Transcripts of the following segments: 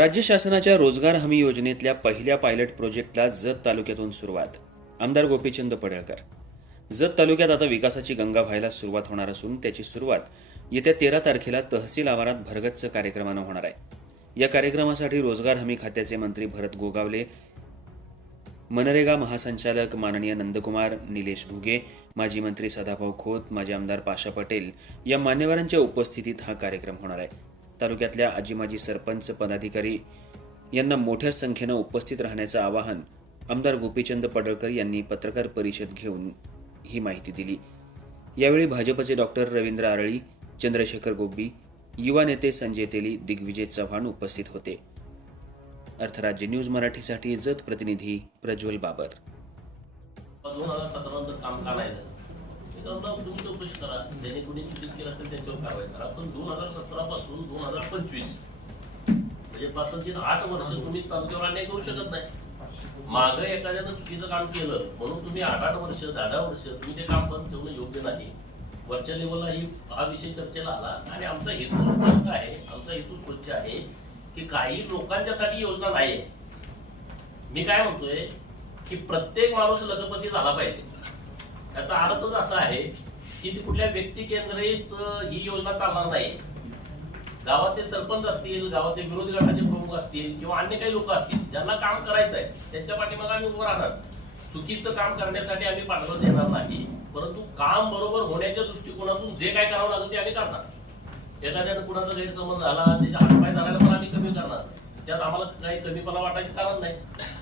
राज्य शासनाच्या रोजगार हमी योजनेतल्या पहिल्या पायलट प्रोजेक्टला जत तालुक्यातून सुरुवात. आमदार गोपीचंद पडळकर. जत तालुक्यात आता विकासाची गंगा व्हायला सुरुवात होणार असून त्याची सुरुवात येत्या तेरा तारखेला तहसील आवारात भरगच्च कार्यक्रमानं होणार आहे. या कार्यक्रमासाठी रोजगार हमी खात्याचे मंत्री भरत गोगावले मनरेगा महासंचालक माननीय नंदकुमार निलेश घुगे माजी मंत्री सदाभाऊ खोत माजी आमदार पाशा पटेल या मान्यवरांच्या उपस्थितीत हा कार्यक्रम होणार आहे. तालुक्यातल्या आजी माजी सरपंच पदाधिकारी यांना मोठ्या संख्येनं उपस्थित राहण्याचं आवाहन आमदार गोपीचंद पडळकर यांनी पत्रकार परिषद घेऊन ही माहिती दिली. यावेळी भाजपचे डॉक्टर रवींद्र आरळी चंद्रशेखर गोब्बी युवा नेते संजय तेली दिग्विजय चव्हाण उपस्थित होते. अर्थराज्य न्यूज मराठीसाठी जत प्रतिनिधी प्रज्वल बाबर. दोन हजार सतरा नंतर काम का नाही झालं तुम्ही चौकशी करा. ज्याने कुणी चुकीच केलं असेल त्यांच्यावर कारवाई करा. पण दोन हजार सतरा पासून दोन हजार पंचवीस म्हणजे पासून तीन आठ वर्ष तुम्ही तालुक्यावर अन्याय करू शकत नाही. मागं एखाद्यानं चुकीचं काम केलं म्हणून तुम्ही आठ आठ वर्ष दहा दहा वर्ष तुम्ही ते काम बंद ठेवणं योग्य नाही. वरच्या लेवलला ही हा विषय चर्चेला आला. आणि आमचा हेतू स्पष्ट आहे आमचा हेतू स्वच्छ आहे की काही लोकांच्यासाठी योजना नाही मी काय म्हणतोय की प्रत्येक माणूस लखपती झाला पाहिजे. त्याचा अर्थच असा आहे की ती कुठल्या व्यक्ती केंद्रित ही योजना चालणार नाही. गावातले सरपंच असतील गावातले विरोधी गटाचे प्रमुख असतील किंवा अन्य काही लोक असतील ज्यांना काम करायचं आहे त्यांच्या पाठीमागे आम्ही उभं राहणार. चुकीचं काम करण्यासाठी आम्ही पाठबळ देणार नाही. परंतु काम बरोबर होण्याच्या दृष्टिकोनातून जे काय करावं लागेल ते आम्ही करणार. एखाद्यानं कुणाचा गैरसमज झाला त्याच्या हातपाय झाला पण आम्ही कमी करणार. त्यात आम्हाला काही कमीपणा वाटायचं कारण नाही.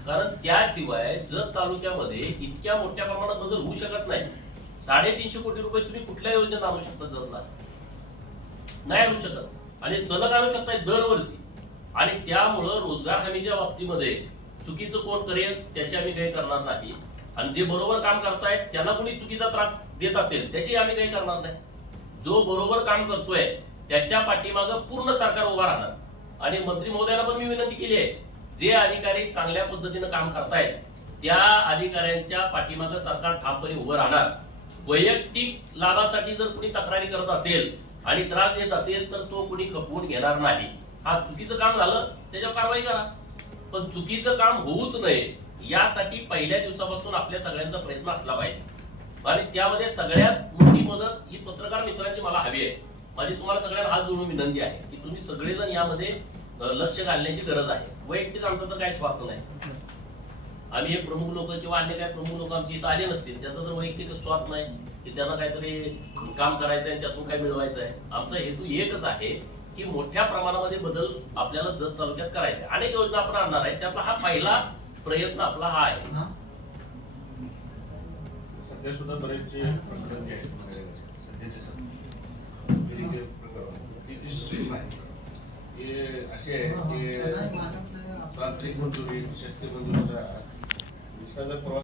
कारण त्याशिवाय जत तालुक्यामध्ये इतक्या मोठ्या प्रमाणात बदल होऊ शकत नाही. साडेतीनशे कोटी रुपये तुम्ही कुठल्या योजनेत आणू शकता जतला? नाही आणू शकत. आणि सलग आणू शकताय दरवर्षी. आणि त्यामुळं रोजगार हमीच्या बाबतीमध्ये चुकीचं कोण करेल त्याची आम्ही काही करणार नाही. आणि जे बरोबर काम करतायत त्यांना कोणी चुकीचा त्रास देत असेल त्याची आम्ही काही करणार नाही. जो बरोबर काम करतोय त्याच्या पाठीमागं पूर्ण सरकार उभा राहणार. आणि मंत्री महोदयाला पण मी विनंती केली आहे जे अधिकारी चांगल्या पद्धतीनं काम करतायत त्या अधिकाऱ्यांच्या पाठीमागे सरकार ठामपणे उभं राहणार. वैयक्तिक लाभासाठी जर कुणी तक्रारी करत असेल आणि त्रास देत असेल तर तो कुणी खपवून घेणार नाही. हा चुकीचं काम झालं त्याच्यावर कारवाई करा. पण चुकीचं काम होऊच नये यासाठी पहिल्या दिवसापासून आपल्या सगळ्यांचा प्रयत्न असला पाहिजे. आणि त्यामध्ये सगळ्यात मोठी मदत ही पत्रकार मित्रांची मला हवी आहे. माझी तुम्हाला सगळ्यांना हात जोडून विनंती आहे की तुम्ही सगळेजण यामध्ये लक्ष घालण्याची गरज आहे. वैयक्तिक आमचा तर काही स्वार्थ नाही. आम्ही हे प्रमुख लोक किंवा अन्य काही प्रमुख लोक आमची इथं आले नसतील त्यांचा तर वैयक्तिक स्वार्थ नाही की त्यांना काहीतरी काम करायचं आहे त्यातून काय मिळवायचं आहे आमचा हेतू एकच आहे की मोठ्या प्रमाणामध्ये बदल आपल्याला जत तालुक्यात करायचे आहे. अनेक योजना आपण आणणार आहे. त्यातला हा पहिला प्रयत्न आपला हा आहे. सध्या सुद्धा बरेचसे प्रकरण जे आहेत. मनरेगाचे, सध्याचे सध्या हे ती आहे. अशी आहे की तांत्रिक मंजुरी शासकीय मंजुरीचा प्रवास